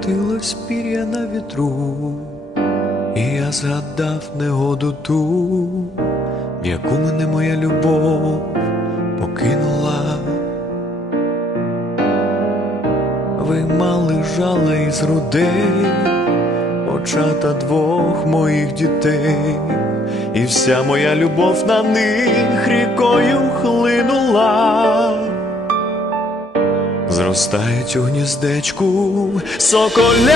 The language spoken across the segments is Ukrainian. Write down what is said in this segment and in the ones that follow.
Крутилось пір'я на вітру, і я згадав негоду ту, в яку мене моя любов покинула. Виймали жала із грудей, очата двох моїх дітей, і вся моя любов на них рікою хлинула. Зростають у гніздечку соколята.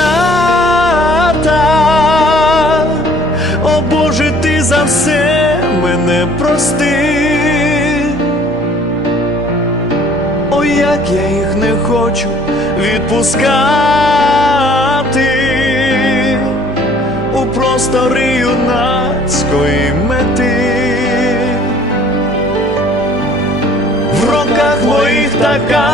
О Боже, ти за все мене прости. Ой, як я їх не хочу відпускати у простори юнацької мети. В руках моїх така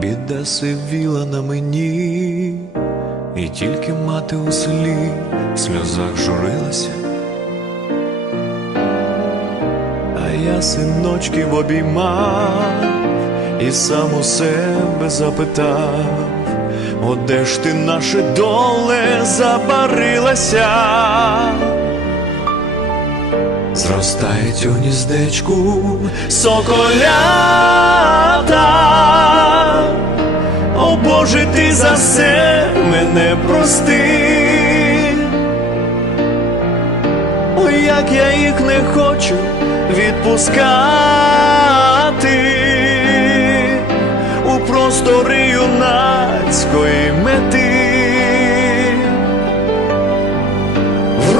Біда сивіла на мені, і тільки мати у селі в сльозах журилася. А я синочків обіймав і сам у себе запитав, О, де ж ти наше доле забарилася? Зростають у гніздечку соколята. О Боже, ти за все мене прости. Ой, як я їх не хочу відпускати у простори юнацької мети.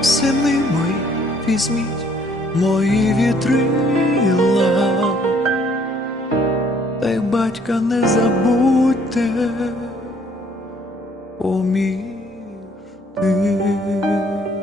Сини мої, візьміть мої вітрила, та й батька не забудьте поміж тим.